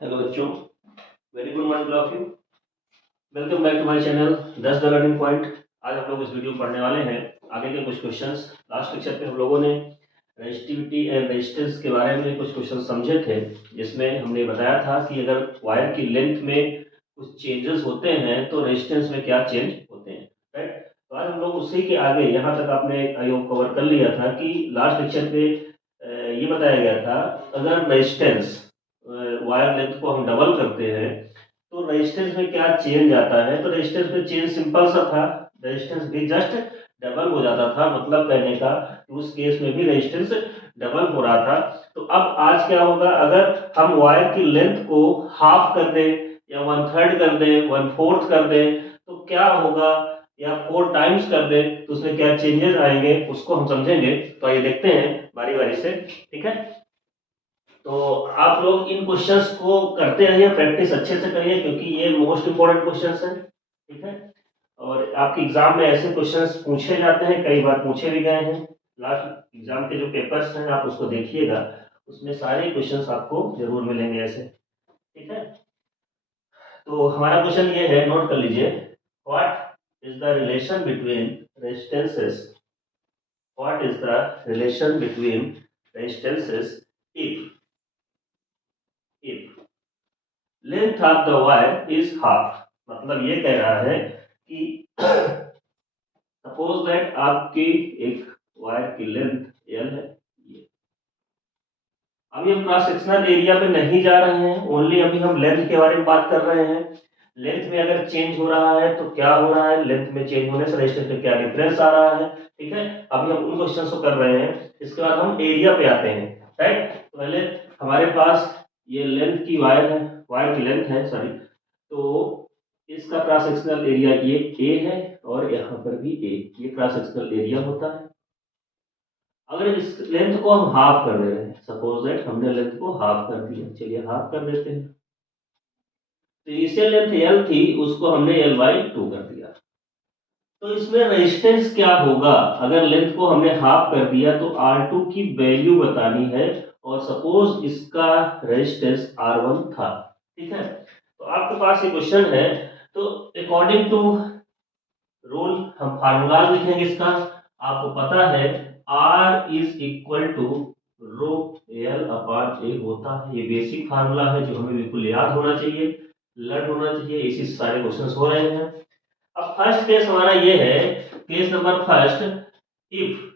Hello बच्चों, very good morning of you. Welcome back to my channel 10 the learning point. आज हम लोग इस वीडियो में पढ़ने वाले हैं आगे के कुछ क्वेश्चंस। लास्ट लेक्चर पे हम लोगों ने रेजिस्टिविटी एंड रेजिस्टेंस के बारे में कुछ क्वेश्चन समझे थे, जिसमें हमने बताया था कि अगर वायर की लेंथ में कुछ चेंजेस होते हैं तो रेजिस्टेंस में क्या चेंज होते हैं, राइट। तो आज हम लोग उसी के आगे यहाँ तक आपने आई होप कवर कर लिया था कि लास्ट लेक्चर पे ये बताया गया था, अगर रेजिस्टेंस वायर लेंथ को हम डबल करते हैं तो रेजिस्टेंस में क्या चेंज आता है। तो रेजिस्टेंस में चेंज सिंपल सा था, रेजिस्टेंस भी जस्ट डबल हो जाता था। मतलब कहने का कि उस केस में भी रेजिस्टेंस डबल हो रहा था। तो अब आज क्या होगा, अगर हम वायर की लेंथ को हाफ कर दें या वन थर्ड कर दें, वन फोर्थ कर दें तो क्या होगा, या फोर टाइम्स कर दें तो उसमें क्या चेंजेस आएंगे उसको हम समझेंगे। तो आइए देखते हैं बारी बारी से, ठीक है। तो आप लोग इन क्वेश्चंस को करते रहिए, प्रैक्टिस अच्छे से करिए क्योंकि ये मोस्ट इंपॉर्टेंट क्वेश्चंस हैं, ठीक है। और आपके एग्जाम में ऐसे क्वेश्चंस पूछे जाते हैं, कई बार पूछे भी गए हैं। लास्ट एग्जाम के जो पेपर्स हैं आप उसको देखिएगा, उसमें सारे क्वेश्चंस आपको जरूर मिलेंगे ऐसे, ठीक है। तो हमारा क्वेश्चन ये है, नोट कर लीजिए। What is the relation between resistances, what is the relation between resistances if if length of the wire is half. मतलब ये कह रहा है कि सपोज दैट आपकी एक वायर की लेंथ एल है, ये अभी हम क्रॉस सेक्शनल एरिया पे नहीं जा रहे हैं, ओनली अभी हम लेंथ के बारे में बात कर रहे हैं। लेंथ में अगर चेंज हो रहा है तो क्या हो रहा है, लेंथ में चेंज होने से रेजिस्टेंस में क्या डिफरेंस आ रहा है, ठीक है। अभी हम उन क्वेश्चन को कर रहे हैं, इसके बाद हम एरिया पे आते हैं, राइट। तो पहले हमारे पास ये लेंथ की वायर है, वायर की लेंथ है, सॉरी। तो इसका क्रॉस सेक्शनल एरिया ये ए है और यहाँ पर भी ए, ये क्रॉस सेक्शनल एरिया होता है। अगर इस लेंथ को हम हाफ कर दे रहे हैं, सपोज दैट हमने लेंथ को हाफ कर दिया, चलिए हाफ कर देते हैं। तो इसे लेंथ एल थी, उसको हमने एल बाई टू कर दिया। तो इसमें रेजिस्टेंस क्या होगा, अगर लेंथ को हमने हाफ कर दिया तो R2 की वैल्यू बतानी है, और सपोज इसका रेजिस्टेंस R1 था, ठीक है। तो आपके पास ये क्वेश्चन है, तो अकॉर्डिंग टू रूल हम फार्मूला लिखेंगे इसका। आपको पता है R is equal to rho L upon A होता है, ये बेसिक फार्मूला है जो हमें बिल्कुल याद होना चाहिए, लर्न होना चाहिए, इसी से सारे क्वेश्चंस हो रहे हैं। अब फर्स्ट केस हमारा ये है, केस नंबर फर्स्ट, इफ,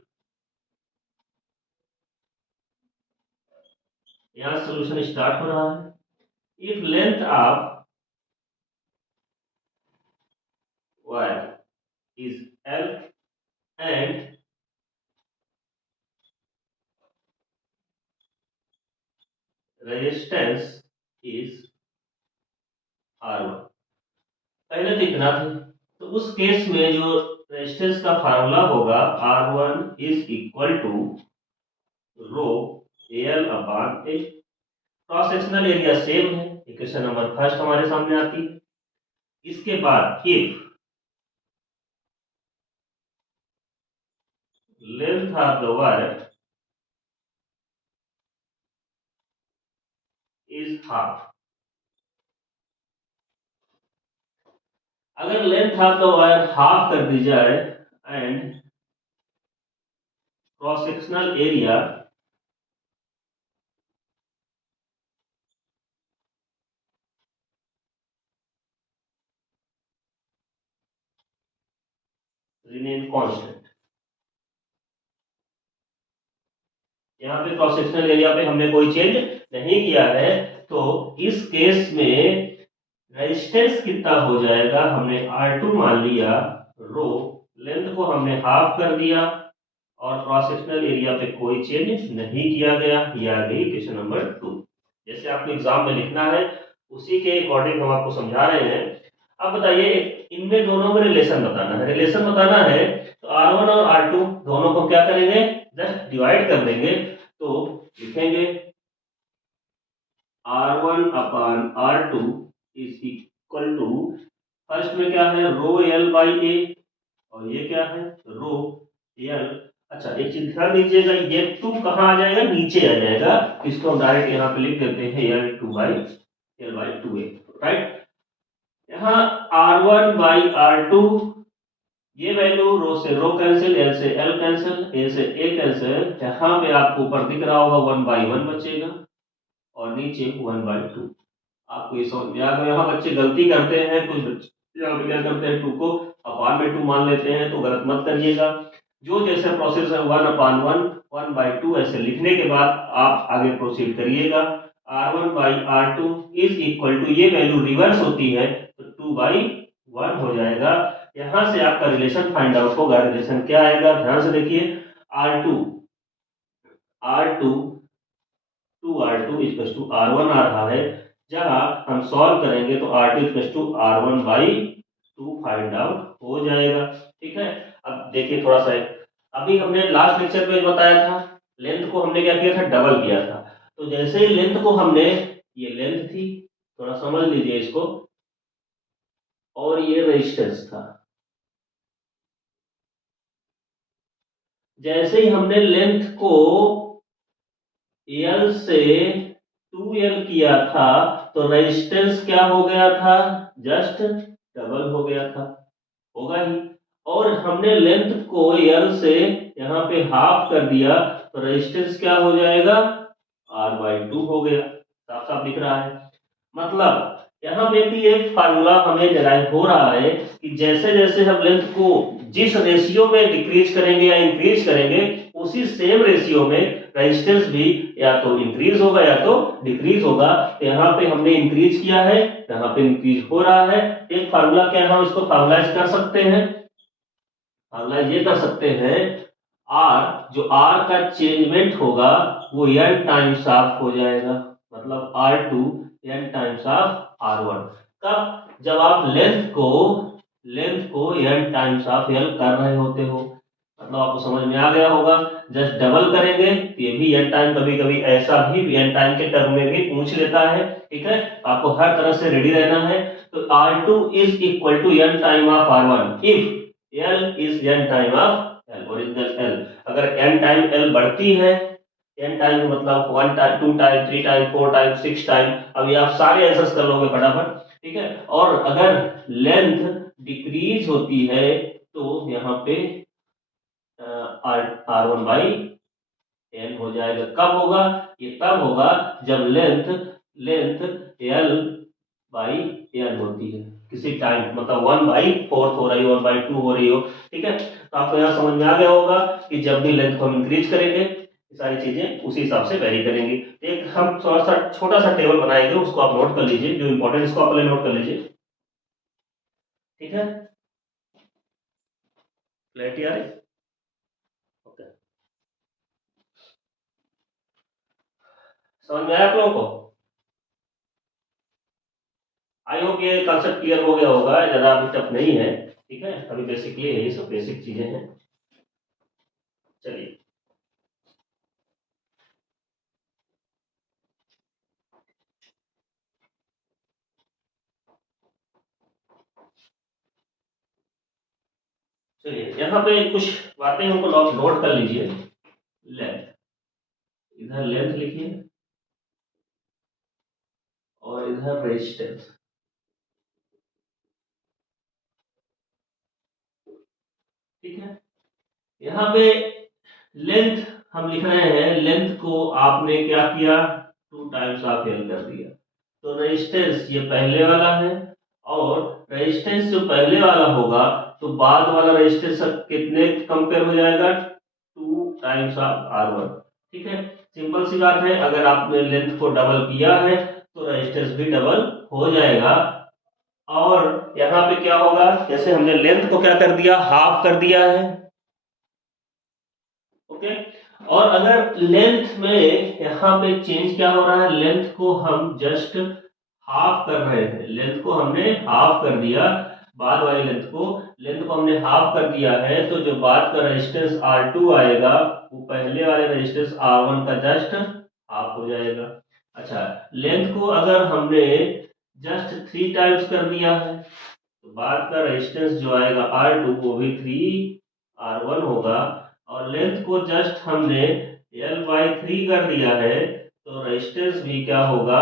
यहां सॉल्यूशन स्टार्ट हो रहा है। If length of wire is L and resistance is R1, पहले तो इतना था। तो उस केस में जो रेजिस्टेंस का फार्मूला होगा, R1 is equal to rho L upon A. Cross sectional area same है, इक्वेशन नंबर फर्स्ट हमारे सामने आती है। इसके बाद if length of the wire is half, अगर length of the wire half कर दी जाए and cross sectional area remain constant, यहाँ पे क्रॉस सेक्शनल एरिया पे हमने कोई चेंज नहीं किया है, तो इस केस में रेजिस्टेंस कितना हो जाएगा, हमने R2 मान लिया, रो लेंथ को हमने हाफ कर दिया और क्रॉस सेक्शनल एरिया पे कोई चेंज नहीं किया गया। ये आ गई क्वेश्चन नंबर 2। जैसे आपको एग्जाम में लिखना है उसी के अकॉर्डिंग हम आपको समझा रहे हैं। अब बताइए, इनमें दोनों में रिलेशन बताना है, रिलेशन बताना है तो R1 और R2 दोनों को क्या करेंगे, जस्ट डिवाइड कर देंगे। तो लिखेंगे R1 upon R2 is equal to, first में क्या है, रो एल बाई ए, और ये क्या है, रो एल। अच्छा एक चीज ध्यान दीजिएगा, ये टू कहाँ आ जाएगा, नीचे आ जाएगा। इसको हम डायरेक्ट यहाँ पे लिख देते हैं L two by L by two A, right. यहाँ R1/R2, ये वैल्यू रो से रो कैंसिल, एल से एल कैंसिल, ए से ए कैंसिल, यहाँ पे आपको ऊपर दिख रहा होगा 1/1 बचेगा और नीचे 1/2। आपको ये समझ में आ गया। यहाँ बच्चे गलती करते हैं, कुछ बच्चे यहाँ पे क्या करते हैं, 2 को अपान में 2 मान लेते हैं, तो गलत मत करिएगा। जो जैसे प्रोसेस है 1/1 1/2 ऐसे लिखने के बाद आप आगे प्रोसीड करिएगा। R1/R2 इज इक्वल टू, ये वैल्यू रिवर्स होती है तो 2/1 हो जाएगा। यहां से आपका रिलेशन फाइंड आउट होगा। रिलेशन क्या आएगा, ध्यान से देखिए। R2 R2 2R2 equal to R1 आ रहा है। जहां हम सॉल्व करेंगे तो R2 equal to R1/2 find out हो जाएगा। ठीक है, अब देखिए थोड़ा सा, अभी हमने लास्ट लेक्चर में बताया था, लेंथ को हमने क्या किया था, डबल किया था। तो जैसे ही लेंथ को हमने, ये लेंथ थी, थोड़ा समझ लीजिए इसको, और ये रेजिस्टेंस था। जैसे ही हमने लेंथ को L से 2L किया था तो रेजिस्टेंस क्या हो गया था, जस्ट डबल हो गया था, होगा ही। और हमने लेंथ को L से यहाँ पे हाफ कर दिया तो रेजिस्टेंस क्या हो जाएगा, R/2 हो गया। साफ साफ दिख रहा है। मतलब यहाँ पे भी एक फार्मूला हमें डिराइव हो रहा है कि जैसे जैसे हम लेंथ को जिस रेशियो में डिक्रीज करेंगे या इंक्रीज करेंगे, उसी सेम रेशियो में रेजिस्टेंस भी या तो इंक्रीज होगा या तो डिक्रीज होगा। तो यहाँ पे हमने इंक्रीज किया है, यहाँ पे इंक्रीज हो रहा है। एक फार्मूला क्या हम इसको फार्मलाइज कर सकते हैं, फार्मलाइज ये कर सकते हैं, आर, जो आर का चेंजमेंट होगा वो n टाइम्स ऑफ हो जाएगा, मतलब R2 n times of R1। कब, जब आप लेंथ को n टाइम्स ऑफ L कर रहे होते हो। मतलब आपको समझ में आ गया होगा। जस्ट डबल करेंगे तो ये भी n टाइम, कभी कभी ऐसा भी n टाइम के टर्म में भी पूछ लेता है। ठीक है, आपको हर तरह से रेडी रहना है। तो R2 is equal to n time of R1 if L is n time of L, original L। अगर n टाइम L बढ़ती है, n टाइम मतलब 1 time 2 time 3 time 4 time 6 time, अभी आप सारे आंसर्स कर लोगे फटाफट। ठीक है, और अगर लेंथ डिक्रीज होती है तो यहाँ पे R1/n हो जाएगा। कब होगा, ये तब होगा जब लेंथ L/n होती है किसी टाइम, मतलब 1/4 हो रही हो, 1/2 हो रही हो। ठीक है, तो आपको यहाँ समझ में आ गया होगा कि जब भी लेंथ को हम इंक्रीज करेंगे, ये सारी चीजें उसी हिसाब से वेरी करेंगे। एक हम थोड़ा सा छोटा सा टेबल बनाएंगे, उसको आप नोट कर लीजिए, जो इंपॉर्टेंट इसको आप पहले नोट कर लीजिए। ठीक है, क्लैरिटी आ रही, ओके, समझ में आया आप लोगों को। आई होप ये कॉन्सेप्ट क्लियर हो गया होगा, ज्यादा अभी टफ नहीं है। ठीक है, अभी बेसिकली यही सब बेसिक चीजें हैं। चलिए, चलिए यहाँ पे कुछ बातें हमको नोट कर लीजिए। लेंथ, इधर लेंथ लिखिए और इधर रेजिस्टेंस। ठीक है, यहाँ पे लेंथ हम लिख रहे हैं, लेंथ को आपने क्या किया, 2 टाइम्स ऑफ L कर दिया। तो रेजिस्टेंस ये पहले वाला है, और रेजिस्टेंस जो पहले वाला होगा तो बाद वाला रेजिस्टेंस कितने कंपेयर हो जाएगा, 2 टाइम्स ऑफ R1। ठीक है, सिंपल सी बात है, अगर आपने लेंथ को डबल किया है तो रेजिस्टेंस भी डबल हो जाएगा। और यहाँ पे क्या होगा, जैसे हमने लेंथ को क्या कर दिया, हाफ कर दिया है। ओके, और अगर लेंथ में यहाँ पे चेंज क्या हो रहा है, लेंथ को हम जस्ट हाफ कर रहे हैं, लेंथ को हमने हाफ कर दिया, बाद वाली लेंथ को हमने हाफ कर दिया है, तो जो बाद का रेजिस्टेंस R2 आएगा वो पहले वाले रेजिस्टेंस R1 का जस्ट हाफ हो जाएगा। अच्छा, लेंथ को अगर हमने जस्ट 3 टाइम्स कर दिया है तो बाद का रेजिस्टेंस जो आएगा R2 वो भी 3R1 होगा। और लेंथ को जस्ट हमने L/3 कर दिया है तो रेजिस्टेंस भी क्या होगा,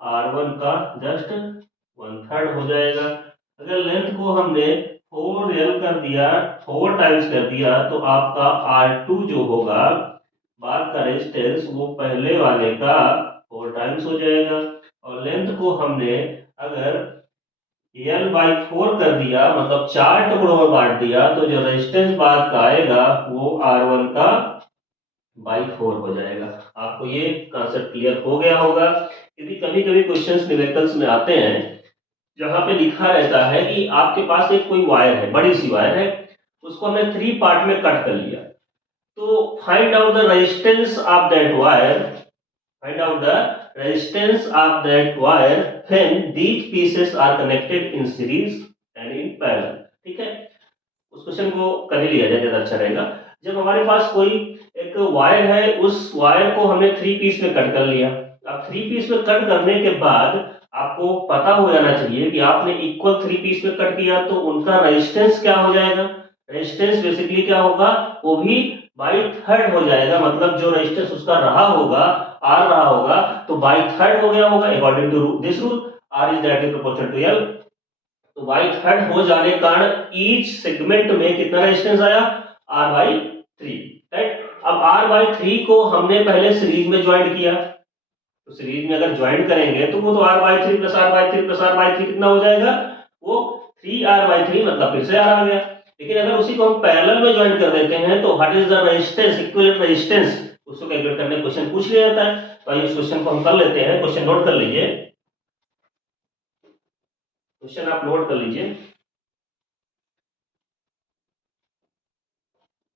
R1 का जस्ट 1/3 हो जाएगा। अगर लेंथ को हमने 4L कर दिया, 4 टाइम्स कर दिया, तो आपका R2 जो होगा बाद का रेजिस्टेंस वो पहले वाले का 4 टाइम्स हो जाएगा। और लेंथ को हमने अगर L/4 कर दिया, मतलब 4 टुकड़ों में बांट दिया, तो जो रेजिस्टेंस बाद का आएगा वो R1 का बाई 4 हो जाएगा। आपको ये कॉन्सेप्ट क्लियर हो गया होगा, क्योंकि कभी कभी क्वेश्चंस न्यूमेरिकल्स में आते हैं जहां पे लिखा रहता है कि आपके पास एक कोई वायर है, बड़ी सी वायर है, उसको हमने 3 पार्ट में कट कर लिया, तो find out the resistance of that wire, find out the resistance of that wire when these pieces are connected in series and in parallel. ठीक है, उस क्वेश्चन को कर ही लिया जाए, ज्यादा अच्छा रहेगा। जब हमारे पास कोई एक वायर है, उस वायर को हमने 3 पीस में कट कर लिया। अब 3 पीस में कट करने के बाद आपको पता हो जाना चाहिए कि आपने इक्वल 3 पीस में कट किया, तो उनका रेजिस्टेंस क्या हो जाएगा। रेजिस्टेंस बेसिकली क्या होगा, वो भी बाई थर्ड हो जाएगा, मतलब जो रेजिस्टेंस उसका रहा होगा, आर रहा होगा, तो बाई थर्ड हो गया होगा according to this rule, R is directly proportional to L. तो बाई थर्ड हो जाने के कारण ईच सेगमेंट में कितना रेजिस्टेंस आया, R/3, राइट। अब R/3 को हमने पहले सीरीज में ज्वाइन किया, तो सीरीज में अगर ज्वाइन करेंगे तो वो तो R/3 plus R/3 plus R/3 कितना हो जाएगा, वो 3R/3, मतलब फिर से R आ गया। लेकिन अगर उसी को हम पैरेलल में ज्वाइन कर देते हैं, तो what is the resistance, equivalent resistance, उसको कैलकुलेट करने क्वेश्चन पूछ लिया जाता है। तो आइए इस क्वेश्चन को हम कर लेते हैं। क्वेश्चन नोट कर लीजिए, क्वेश्चन आप नोट कर लीजिए।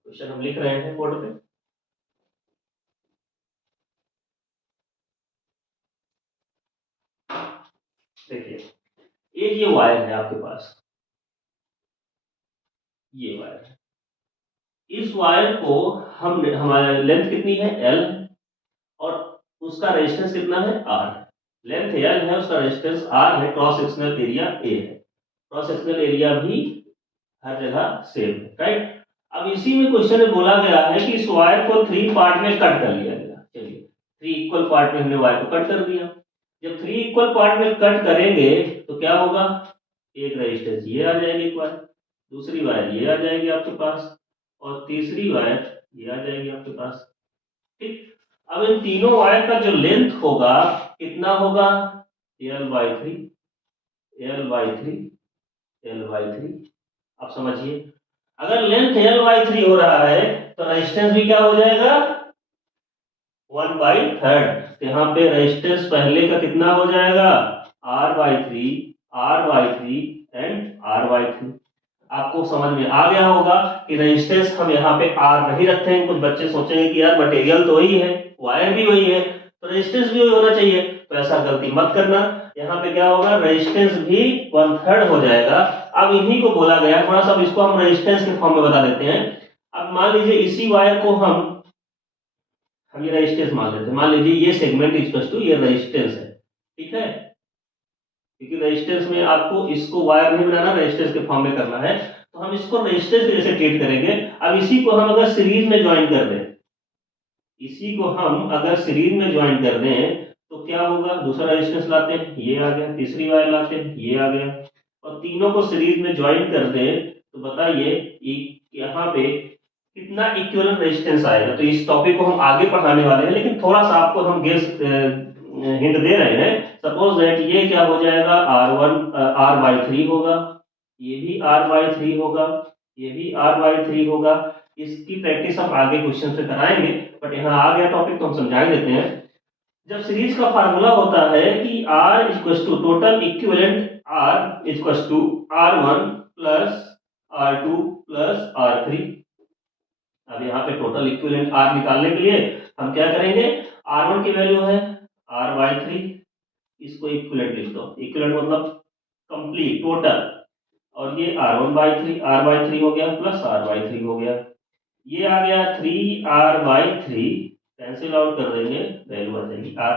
क्वेश्चन हम लिख रहे हैं बोर्ड पे। देखिए, ये वायर है आपके पास, ये वायर है। इस वायर को हमने, हमारे लेंथ कितनी है, L, और उसका रेजिस्टेंस कितना है, R। लेंथ L है, उसका रेजिस्टेंस R है, क्रॉस सेक्शनल एरिया A है। क्रॉस सेक्शनल एरिया भी हर जगह सेम है, राइट। अब इसी में क्वेश्चन में बोला गया है कि इस वायर को 3 पार्ट में कट कर लिया गया। चलिए, 3 इक्वल पार्ट में हमने वायर को कट कर दिया। जब 3 इक्वल पार्ट में कट करेंगे तो क्या होगा, एक रेजिस्टेंस ये आ जाएगी एक वायर, दूसरी वायर ये आ जाएगी आपके पास, और तीसरी वायर ये आ जाएगी आपके पास। ठीक, अब इन तीनों वायर का जो लेंथ होगा कितना होगा, L/3, L/3, L/3। आप समझिए, अगर लेंथ L/3 हो रहा है तो रेजिस्टेंस भी क्या हो जाएगा, 1/3। यहाँ पे रेजिस्टेंस पहले का कितना हो जाएगा, R/3, R/3 एंड R/3। आपको समझ में आ गया होगा कि रेजिस्टेंस हम यहाँ पे R नहीं रखते हैं। कुछ बच्चे सोचेंगे कि यार मटेरियल तो वही है, वायर भी वही है, तो रेजिस्टेंस भी वही होना चाहिए, तो ऐसा गलती मत करना। यहाँ पे क्या होगा, रेजिस्टेंस भी 1/3 हो जाएगा। अब इन्हीं को बोला गया, थोड़ा सा इसको हम रेजिस्टेंस के फॉर्म में बता देते हैं। अब मान लीजिए इसी वायर को हम ये रेजिस्टेंस मान लेते हैं, मान लीजिए ये सेगमेंट इक्वल टू ये रेजिस्टेंस है, ठीक है, क्योंकि रेजिस्टेंस में आपको इसको वायर नहीं बनाना, रेजिस्टेंस के फॉर्म में करना है, तो हम इसको रेजिस्टेंस के जैसे ट्रीट करेंगे। अब इसी को हम अगर सीरीज में ज्वाइन कर दें, इसी को हम अगर सीरीज में ज्वाइन कर दें तो क्या होगा, दूसरा रेजिस्टेंस लाते हैं, ये आ गया, तीसरी वायर लाते हैं, ये आ गया, और तीनों को सीरीज में ज्वाइन कर दें, तो बताइए यहाँ पे कितना इक्विवेलेंट रेजिस्टेंस आएगा। तो इस टॉपिक को हम आगे पढ़ाने वाले हैं, लेकिन थोड़ा सा आपको हम गेस हिंट दे रहे हैं। सपोज दैट ये क्या हो जाएगा, R/3 होगा, ये भी R/3 होगा, ये भी R/3 होगा। इसकी प्रैक्टिस हम आगे क्वेश्चन से कराएंगे, बट यहाँ आ गया टॉपिक तो हम समझा देते हैं। जब सीरीज का फार्मूला होता है कि R equal to total equivalent, R equal to R1 plus R2 plus R3। अब यहाँ पे टोटल इक्विवेलेंट R निकालने के लिए हम क्या करेंगे, R1 की वैल्यू है R/3, इसको इक्विवेलेंट लिख दो, इक्विवेलेंट मतलब कंप्लीट टोटल, और ये R/3 हो गया प्लस R/3 हो गया, ये आ गया 3R/3, कैंसिल आउट कर देंगे, वैल्यू आ जाएगी R।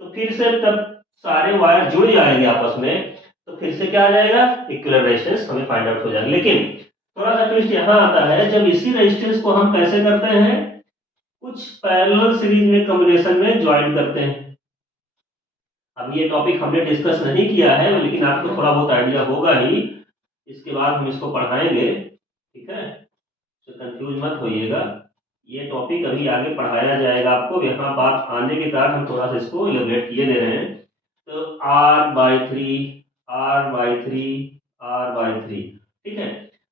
तो फिर से तब सारे वायर जुड़ जाएंगे आपस में, तो फिर से क्या आ जाएगा, इक्विवेलेंट रेजिस्टेंस हमें फाइंड आउट हो जाएगा। लेकिन थोड़ा सा ट्विस्ट यहाँ आता है, जब इसी रेजिस्टेंस को हम कैसे करते हैं, कुछ पैरेलल सीरीज में कॉम्बिनेशन में ज्वाइन करते हैं। अब ये टॉपिक हमने डिस्कस नहीं किया है, लेकिन आपको थोड़ा बहुत आइडिया होगा ही, इसके बाद हम इसको पढ़ाएंगे, ठीक है, तो कंफ्यूज मत होइएगा। ये टॉपिक अभी आगे पढ़ाया जाएगा आपको, यहाँ बात आने के कारण हम थोड़ा सा इसको इलेबरेट किए दे रहे हैं। तो r/3 r/3 r/3, ठीक है।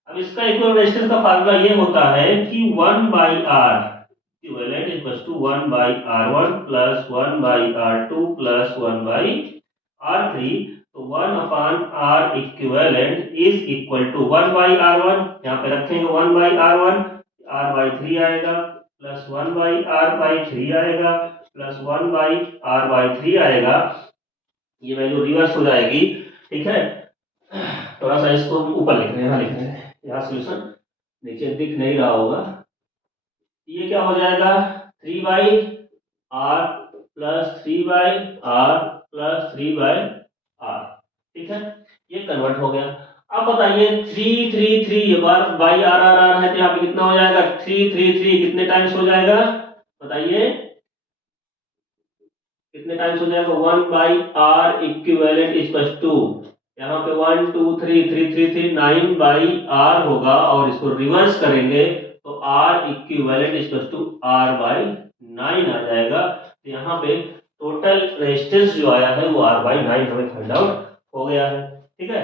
अब इसका इक्विवेलेंट रेजिस्टेंस का फार्मूला ये होता है कि 1/r equivalent is equal to 1/r1 plus 1/r2 plus 1/r3। तो 1/r equivalent is equal to 1/r1, यहाँ पे रखेंगे 1/r1, r/3 आएगा प्लस 1/r/3 आएगा प्लस 1/r/3 आएगा, ये वैल्यू रिवर्स हो जाएगी, ठीक है। थोड़ा सा इसको हम ऊपर लिख रहे हैं, यहाँ लिख रहे हैं, यहाँ सोल्यूशन नीचे दिख नहीं रहा होगा। ये क्या हो जाएगा, 3/r plus 3/r plus 3/r, ठीक है, ये कन्वर्ट हो गया। अब बताइए 3 बार बाई आर आर आर है, तो यहाँ पे कितना हो जाएगा, 3 कितने टाइम्स हो जाएगा, बताइए कितने टाइम्स हो जाएगा, 1/r इक्विवेलेंट इक्वल टू, यहाँ पे 1 2 3 3 3 3 9/r होगा, और इसको रिवर्स करेंगे तो r equivalent equal to r/9 आ जाएगा। तो यहाँ पे टोटल रेजिस्टेंस जो आया है वो r/9 हमें फाइंड आउट हो गया है, ठीक है।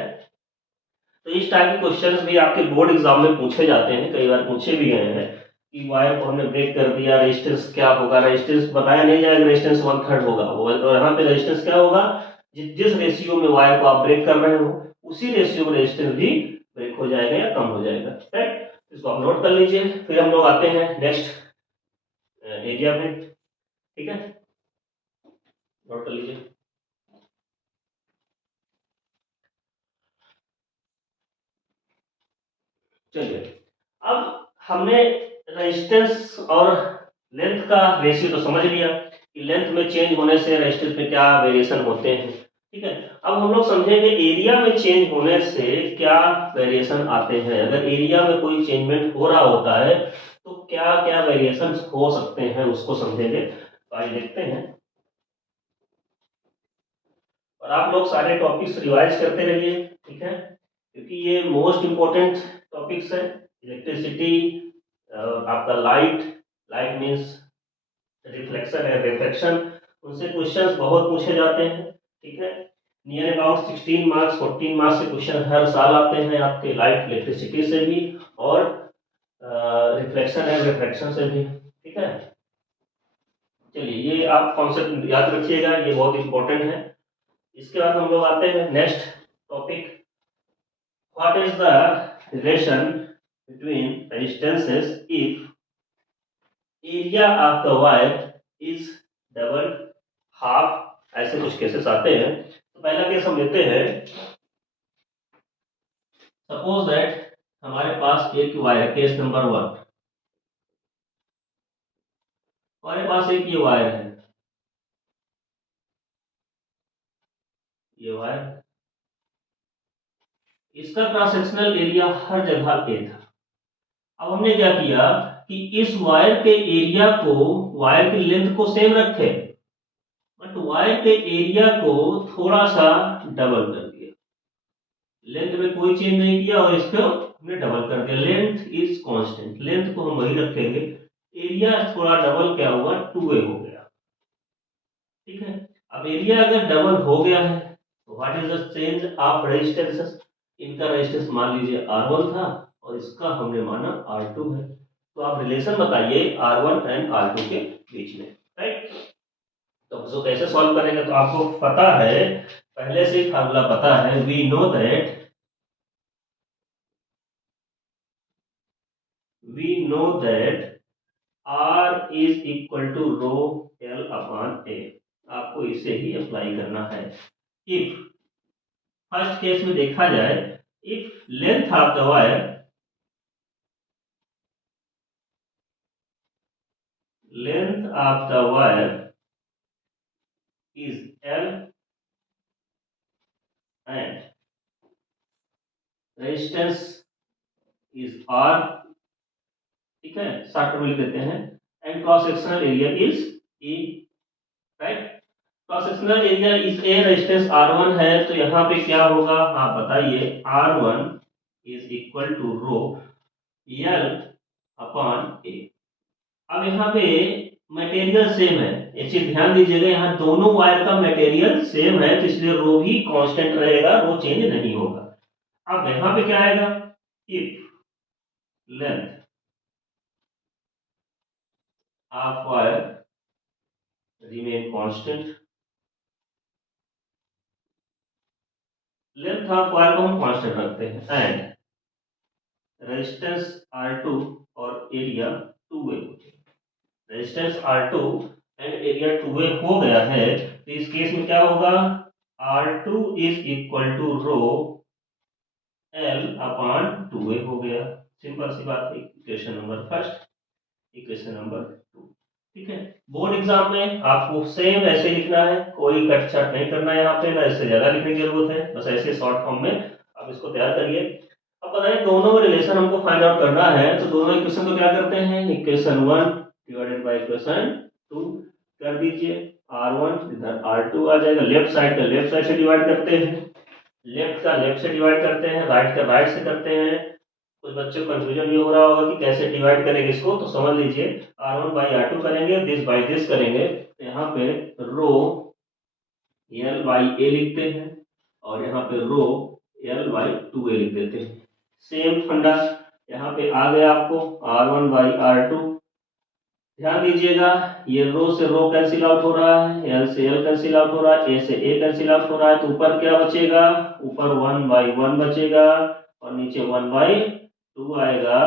तो इस टाइप के क्वेश्चंस भी आपके बोर्ड एग्जाम में पूछे जाते हैं, कई बार पूछे भी गए हैं कि वायर को हमने ब्रेक कर दिया, रेजिस्टेंस क्या होगा, रेजिस्टेंस बताया नहीं जाएगा, रेजिस्टेंस 1/3 होगा, और यहाँ पे रेजिस्टेंस क्या होगा, जिस रेशियो में वायर को आप ब्रेक कर रहे हो उसी रेशियो में रेजिस्टेंस भी ब्रेक हो जाएगा या कम हो जाएगा, राइट। इसको आप नोट कर लीजिए। फिर हम लोग आते हैं नेक्स्ट एरिया में, ठीक है, नोट कर लीजिए। चलिए, अब हमने रेजिस्टेंस और लेंथ का रेशियो तो समझ लिया कि लेंथ में चेंज होने से रेजिस्टेंस में क्या वेरिएशन होते हैं, ठीक है। अब हम लोग समझेंगे एरिया में चेंज होने से क्या वेरिएशन आते हैं, अगर एरिया में कोई चेंजमेंट हो रहा होता है तो क्या क्या वेरिएशन हो सकते हैं, उसको समझेंगे। तो आइए देखते हैं, और आप लोग सारे टॉपिक्स रिवाइज करते रहिए, ठीक है, क्योंकि ये मोस्ट इंपॉर्टेंट टॉपिक्स है। इलेक्ट्रिसिटी, आपका लाइट, लाइट मीन्स रिफ्लेक्शन है, रिफ्लेक्शन, उनसे क्वेश्चंस बहुत पूछे जाते हैं, ठीक है। नियर अबाउट 16 मार्क्स 14 मार्क्स से क्वेश्चन हर साल आते हैं आपके लाइट इलेक्ट्रिसिटी से भी, और रिफ्लेक्शन है रिफ्लेक्शन से भी, ठीक है। चलिए, ये आप कॉन्सेप्ट याद रखिएगा, ये बहुत इंपॉर्टेंट है। इसके बाद हम लोग आते हैं next topic, what is the relation between resistances if area of the wire is double half, ऐसे कुछ केसेस आते हैं। तो पहला केस हम लेते हैं, सपोज दैट हमारे पास एक वायर, केस नंबर 1, हमारे पास एक ये वायर है, ये वायर, इसका क्रॉस सेक्शनल एरिया हर जगह ए था। अब हमने क्या किया कि इस वायर के एरिया को, वायर की लेंथ को सेम रखे, बट वायर के एरिया को थोड़ा सा डबल कर दिया, लेंथ में कोई चेंज नहीं किया और इसको हमने डबल कर दिया, लेंथ इज कांस्टेंट, लेंथ को हम वही रखेंगे, एरिया थोड़ा डबल क्या हुआ, 2a हो गया, ठीक है। अब एरिया अगर डबल हो गया है तो what is the change of resistance, इनका रेजिस्टेंस मान लीजिए R1 था और इसका हमने माना R2 है, तो आप रिलेशन बताइए R1 एंड R2 के बीच में, राइट। तो उसको कैसे सॉल्व करेंगे, तो आपको पता है, पहले से ही फार्मूला पता है, we know that, we know that R is equal to rho L upon A, आपको इसे ही अप्लाई करना है। इफ फर्स्ट केस में देखा जाए, if length of the wire, length of the wire is L and resistance is R, ठीक है, short में लिख देते हैं, and cross sectional area is E, right. Cross sectional area इस ए रेजिस्टेंस R1 है, तो यहाँ पे क्या होगा, हाँ बताइए, R1 is equal to rho L upon A. अब यहाँ पे मटेरियल सेम है, एक चीज ध्यान दीजिएगा, यहाँ दोनों वायर का मटेरियल सेम है, तो इसलिए रो भी कांस्टेंट रहेगा, रो चेंज नहीं होगा। अब यहाँ पे क्या आएगा, if length of wire remain constant, length of wire को हम कांस्टेंट रखते हैं, एंड रेजिस्टेंस R2 और area 2a, resistance R2 and area 2a हो गया है, तो इस केस में क्या होगा, R2 is equal to rho L upon 2a हो गया। सिंपल सी बात है, equation number first, equation number 2। ठीक है, बोर्ड एग्जाम में आपको सेम ऐसे लिखना है, कोई कट छट नहीं करना है, यहाँ पे ना इससे ज्यादा लिखने की जरूरत है, बस ऐसे शॉर्ट फॉर्म में आप इसको तैयार करिए। अब बताइए, दोनों में रिलेशन हमको फाइंड आउट करना है, तो दोनों इक्वेशन को क्या करते हैं, इक्वेशन 1 डिवाइडेड बाय इक्वेशन 2 कर दीजिए। R1 इधर R2 आ जाएगा, लेफ्ट साइड का लेफ्ट साइड से डिवाइड करते हैं, लेफ्ट का लेफ्ट से डिवाइड करते हैं, राइट का राइट से करते हैं। कुछ बच्चों को कंफ्यूजन ये हो रहा होगा कि कैसे डिवाइड करेंगे इसको, तो समझ लीजिए, R1 बाई R2 करेंगे, दिस बाई दिस करेंगे, तो यहाँ पे रो L बाई A लिखते हैं, और यहाँ पे रो L बाई 2A लिख देते हैं। सेम फंडा यहाँ पे आ गया आपको, R1 बाई R2। ध्यान दीजिएगा, ये रो से रो कैंसिल आउट हो रहा है, L से L कैंसिल आउट हो रहा है, A से A कैंसिल आउट हो रहा है, तो ऊपर क्या बचेगा, ऊपर 1 बाई 1 बचेगा, और नीचे 1 बाई 2 आएगा।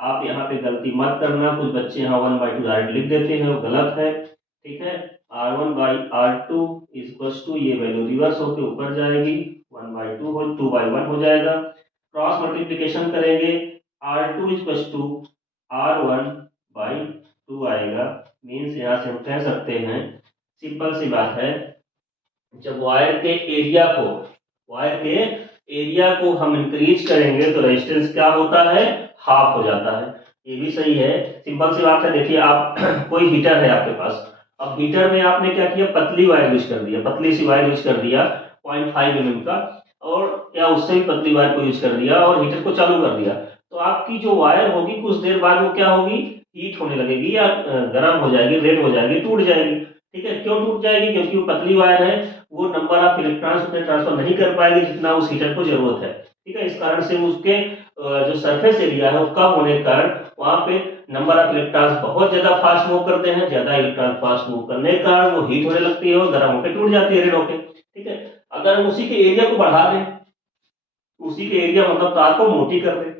आप यहाँ पे गलती मत करना, कुछ बच्चे यहाँ 1 बाई 2 डायरेक्ट लिख देते हैं, वो गलत है। ठीक है, R1 by R2 equals to, ये वैल्यू रिवर्स होकर ऊपर जाएगी, 1 बाई 2 हो, 2 बाई 1 हो जाएगा। क्रॉस मल्टीप्लीकेशन करेंगे, R2 equals to R1 by 2 आएगा, मीन्स यहाँ से हम कह सकते हैं, सिंपल सी बात है, जब वायर के एरिया को, वायर के एरिया को हम इंक्रीज करेंगे तो रेजिस्टेंस क्या होता है, हाफ हो जाता है। ये भी सही है, सिंपल सी बात है। देखिए आप कोई हीटर है आपके पास, अब हीटर में आपने क्या किया, पतली वायर यूज कर दिया, पतली सी वायर यूज कर दिया 0.5 mm का, और या उससे भी पतली वायर को यूज कर दिया, और हीटर को चालू कर दिया, तो आपकी जो वायर होगी कुछ देर बाद वो क्या होगी, हीट होने लगेगी, या गर्म हो जाएगी, रेड हो जाएगी, टूट जाएगी। ठीक है, क्यों टूट जाएगी, क्योंकि वो पतली वायर है, वो नंबर ऑफ इलेक्ट्रॉन्स उतने ट्रांसफर नहीं कर पाएगी जितना उस हीटर को जरूरत है। ठीक है, इस कारण से उसके जो सरफेस एरिया है वो कम होने के कारण वहां पे नंबर ऑफ इलेक्ट्रॉन्स बहुत ज्यादा फास्ट मूव करते हैं, ज्यादा इलेक्ट्रॉन फास्ट मूव करने के कारण वो हीट होने लगती है और गर्म होकर टूट जाती है, रेड होकर। ठीक है, अगर हम उसी के एरिया को बढ़ा दें, उसी के एरिया मतलब तार को मोटी कर दें,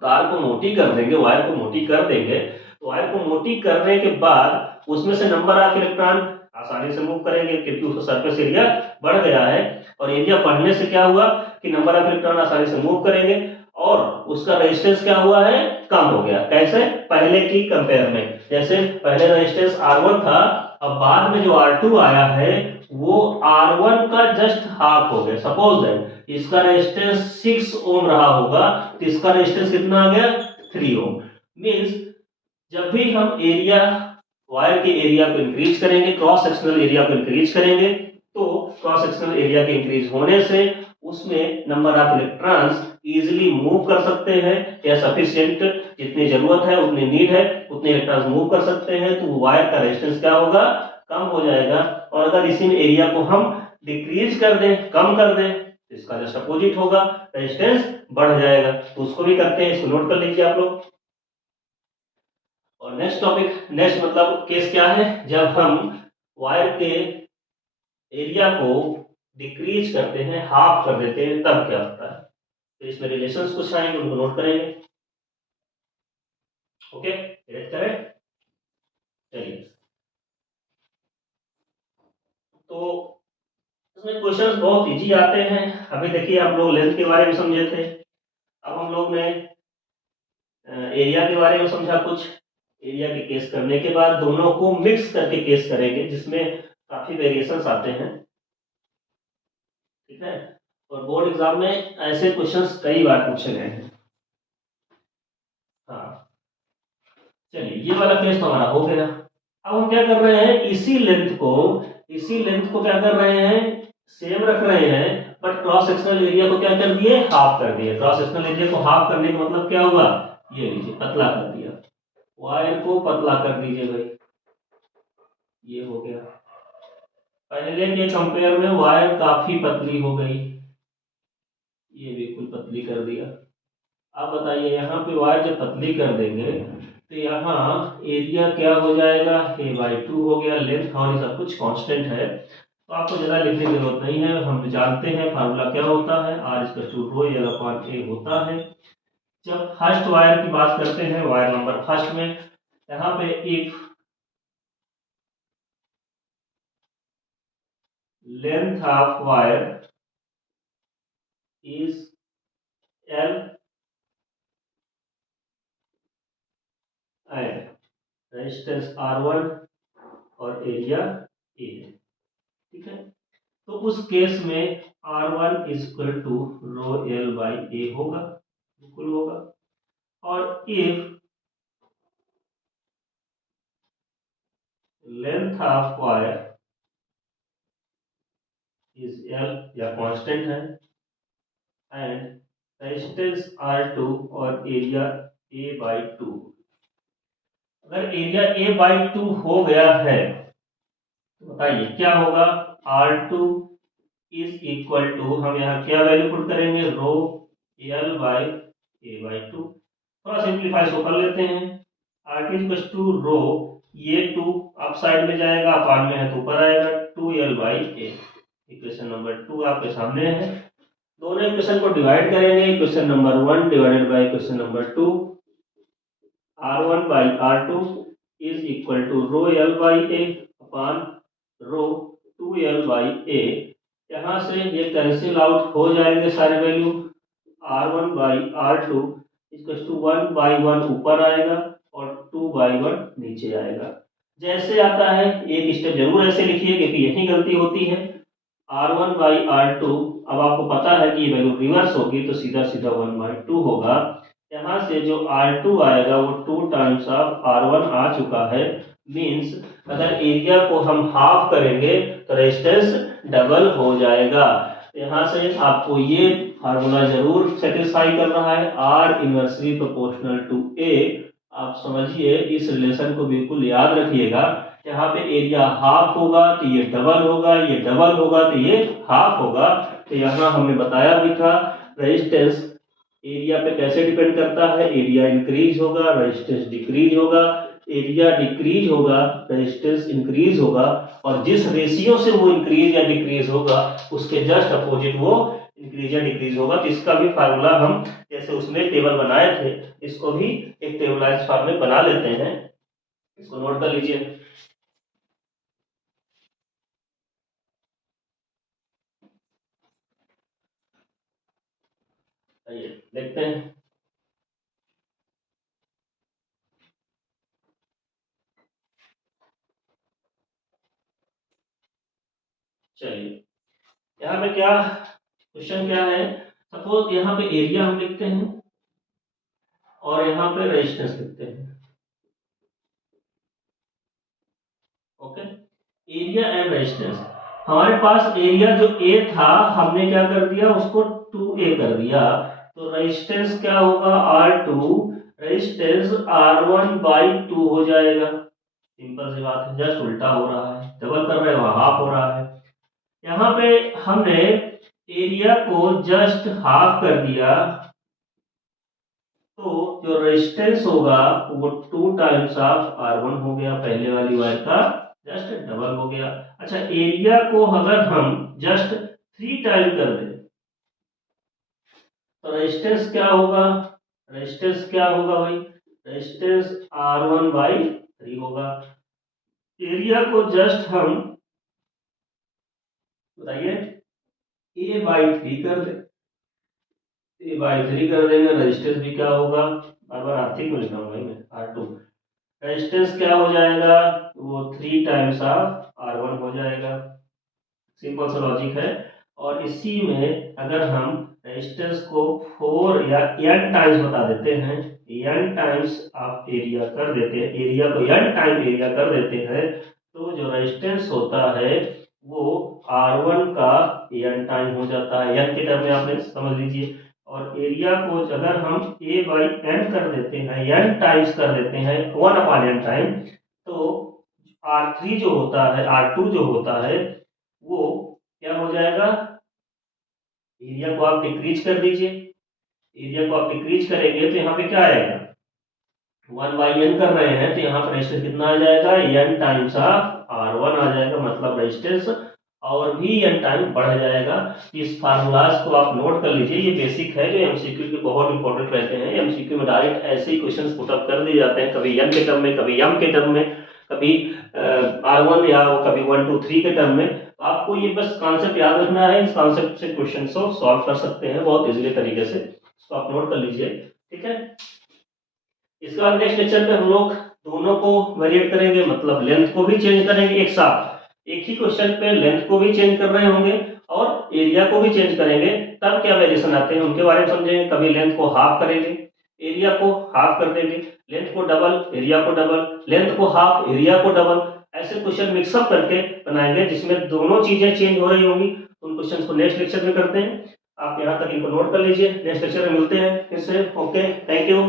तार को मोटी कर देंगे, वायर को मोटी कर देंगे, तो वायर को मोटी करने के बाद उसमें से नंबर ऑफ इलेक्ट्रॉन आसानी से मूव करेंगे, क्योंकि उसका सरफेस एरिया बढ़ गया है, और एरिया बढ़ने से क्या हुआ कि नंबर ऑफ इलेक्ट्रॉन आसानी से मूव करेंगे, और उसका रेजिस्टेंस क्या हुआ है, कम हो गया। कैसे, पहले की कंपेयर में, जैसे पहले रेजिस्टेंस R1 था, अब बाद में जो R2 आया है वो R1 का जस्ट हाफ हो गया। सपोज दैट इसका रेजिस्टेंस 6 ओम रहा होगा, तो इसका रेजिस्टेंस कितना आ गया, 3 ओम। मींस जब भी हम एरिया, वायर के एरिया को इंक्रीज करेंगे, क्रॉस सेक्शनल एरिया को इंक्रीज करेंगे, तो क्रॉस सेक्शनल एरिया के इंक्रीज होने से उसमें number of electrons easily move कर सकते हैं, या सफिशिएंट जितनी जरूरत है, उतनी नीड है, उतने इलेक्ट्रॉन्स मूव कर सकते हैं, तो वायर का रेजिस्टेंस क्या होगा, कम हो जाएगा। और अगर इसी एरिया को हम डिक्रीज कर दें, कम कर दें, तो इसका जस्ट अपोजिट होगा, रेजिस्टेंस बढ़ जाएगा। तो उसको भी करते हैं, इसको नोट कर लीजिए आप लोग। और नेक्स्ट टॉपिक, नेक्स्ट मतलब केस क्या है, जब हम वायर के एरिया को डिक्रीज करते हैं, हाफ कर देते हैं, तब क्या होता है। तो इसमें रिलेशंस कुछ आएंगे, उनको नोट करेंगे। ओके, रेड करें, चलिए। तो इसमें क्वेश्चंस बहुत इजी आते हैं। अभी देखिए, हम लोग लेंथ के बारे में समझे थे, अब हम लोग ने एरिया के बारे में समझा कुछ। एरिया के केस करने के बाद दोनों को मिक्स करके केस करेंगे, जिसमें काफी वेरिएशंस आते हैं। ठीक है, और बोर्ड एग्जाम में ऐसे क्वेश्चंस कई बार पूछे गए हैं। हाँ, चलिए, ये वाला केस तो हमारा हो गया। अब हम क्या कर रहे हैं, इसी लेंथ को इसी लेंथ को क्या कर रहे हैं, सेम रख रहे हैं, बट क्रॉस सेक्शनल एरिया को क्या कर दिए, हाफ कर दिए। क्रॉस सेक्शनल एरिया को हाफ करने का मतलब क्या हुआ, ये लीजिए पतला कर दिया, वायर को पतला कर दीजिए भाई, ये हो गया। पहले के कंपेयर में वायर काफी पतली हो गई, ये बिल्कुल पतली कर दिया। अब बताइए यहाँ पे वायर जब पतली कर देंगे तो यहाँ एरिया क्या हो जाएगा, a/2 हो गया। लेंथ और ये सब कुछ कांस्टेंट है, तो आपको ज़्यादा लिखने की जरूरत नहीं है, हम जानते हैं फार्मूला क्या होता है, r/ρ होता है। जब फर्स्ट वायर की बात करते हैं, वायर नंबर फर्स्ट में यहाँ पे if length of wire is L and resistance R1 और एरिया A है, ठीक है। तो उस केस में R1 is equal to ρL/A होगा, बिल्कुल होगा। और if length of wire is L या कांस्टेंट है एंड रेजिस्टेंस R2 और एरिया A/2, अगर एरिया A/2 हो गया है तो बताइए क्या होगा, R2 इज इक्वल टू, हम यहाँ क्या वैल्यू पुट करेंगे, रो L/A/2। थोड़ा सिंप्लीफाई इसको कर लेते हैं, R2 इक्वल टू रो, ये 2 अप साइड में जाएगा, अपान में है तो ऊपर आएगा, 2L/A। इक्वेशन नंबर 2 आपके सामने है। दोनों इक्वेशन को डिवाइड करेंगे, equation number 1 divided by equation number 2, R1/R2 is equal to rho L/A upon rho 2L/A। यहाँ से ये कैंसिल आउट हो जाएंगे सारे वैल्यू, R1/R2 इक्वल टू 1/1 ऊपर आएगा और 2/1 नीचे आएगा। जैसे आता है एक स्टेप जरूर ऐसे लिखिए, क्योंकि यही गलती होती है। R1/R2, अब आपको पता है कि ये वैल्यू रिवर्स होगी तो सीधा सीधा 1/2 होगा। यहाँ से जो R2 आएगा वो 2 टाइम्स ऑफ R1 आ चुका है, मीन्स अगर एरिया को हम हाफ करेंगे तो रेजिस्टेंस डबल हो जाएगा। यहाँ से आपको ये फार्मूला जरूर सेटिस्फाई कर रहा है, R inversely proportional to A। आप समझिए, इस रिलेशन को बिल्कुल याद रखिएगा। यहाँ पे एरिया हाफ होगा तो ये डबल होगा, ये डबल होगा तो ये हाफ होगा। तो यहाँ हमने बताया भी था रेजिस्टेंस एरिया पे कैसे डिपेंड करता है, एरिया इंक्रीज होगा रेजिस्टेंस डिक्रीज होगा, एरिया डिक्रीज होगा रेजिस्टेंस इंक्रीज होगा, और जिस रेशियो से वो इंक्रीज या डिक्रीज होगा उसके जस्ट अपोजिट वो इंक्रीज या डिक्रीज होगा। तो इसका भी फार्मूला हम जैसे उसमें टेबल बनाए थे, इसको भी एक टेबलाइज फॉर्म में बना लेते हैं, इसको नोट कर लीजिए। आइए देखते हैं। चलिए यहाँ पे क्या क्वेश्चन क्या है, सपोज यहाँ पे एरिया हम लिखते हैं और यहाँ पे रेजिस्टेंस लिखते हैं, ओके। एरिया एंड रेजिस्टेंस, हमारे पास एरिया जो ए था हमने क्या कर दिया, उसको 2A कर दिया, तो रेजिस्टेंस क्या होगा, R2, रेजिस्टेंस R1/2 हो जाएगा। सिंपल सी बात है, जस्ट उल्टा हो रहा है, डबल कर रहे हो हाफ हो रहा है। यहाँ पे हमने एरिया को जस्ट हाफ कर दिया, तो जो रेजिस्टेंस होगा वो 2 टाइम्स ऑफ R1 हो गया, पहले वाली वायर का जस्ट डबल हो गया। अच्छा, एरिया को अगर हम जस्ट 3 टाइम कर दें तो रेजिस्टेंस क्या होगा, रेजिस्टेंस क्या होगा भाई, रेजिस्टेंस R1/3 होगा। एरिया को जस्ट हम बताइए A/3 कर दे, A/3 कर देंगे, रेजिस्टेंस भी क्या होगा, बार बार आर्थिक में लिखा हूँ भाई मैं, R2, रेजिस्टेंस क्या हो जाएगा, वो 3 टाइम्स ऑफ R1 हो जाएगा। सिंपल सा लॉजिक है। और इसी में अगर हम रेजिस्टेंस को 4 या n टाइम्स बता देते हैं, n टाइम्स ऑफ एरिया कर देते हैं, एरिया को n टाइम एरिया कर देते हैं, तो जो रेजिस्टेंस होता है वो R1 का n टाइम हो जाता है, n के टर्म में आपने समझ लीजिए। और एरिया को अगर हम A बाई n कर देते हैं, n टाइम्स कर देते हैं 1/n टाइम, तो R3 जो होता है, R2 जो होता है वो क्या हो जाएगा, एरिया को आप डिक्रीज कर दीजिए। एरिया को आप डिक्रीज करेंगे तो यहाँ पे क्या आएगा, 1/n कर रहे हैं तो यहाँ पर रेजिस्टेंस कितना आ जाएगा, n टाइम्स ऑफ R1 आ जाएगा, मतलब रेजिस्टेंस और भी n टाइम बढ़ जाएगा। इस फार्मूलाज को आप नोट कर लीजिए, ये बेसिक है जो एमसीक्यू के बहुत इंपॉर्टेंट रहते हैं। एमसीक्यू में डायरेक्ट ऐसे ही क्वेश्चंस पुट अप कर दिए जाते हैं, कभी n के टर्म में, कभी m के टर्म में, कभी R1 या कभी 1 2 3 के टर्म में। आपको ये बस कॉन्सेप्ट याद रखना है, इस कॉन्सेप्ट से क्वेश्चन को सॉल्व कर सकते हैं बहुत इजीली तरीके से, इसको आप नोट कर लीजिए, ठीक है। इसके बाद नेक्स्ट लेक्चर में हम लोग दोनों को वेरिएट करेंगे, मतलब लेंथ को भी चेंज करेंगे एक साथ। एक ही क्वेश्चन पे लेंथ को भी चेंज कर रहे होंगे और एरिया को भी चेंज करेंगे, तब क्या वेरिएशन आते हैं उनके बारे में समझेंगे। कभी लेंथ को हाफ करेंगे, एरिया को हाफ कर देंगे, लेंथ को डबल, एरिया को डबल, लेंथ को हाफ, एरिया को डबल, ऐसे क्वेश्चन मिक्सअप करके बनाएंगे जिसमें दोनों चीजें चेंज हो रही होंगी। उन क्वेश्चन को नेक्स्ट लेक्चर में करते हैं। आप यहाँ तक इनको नोट कर लीजिए, नेक्स्ट लेक्चर में मिलते हैं फिर से। Okay, thank you.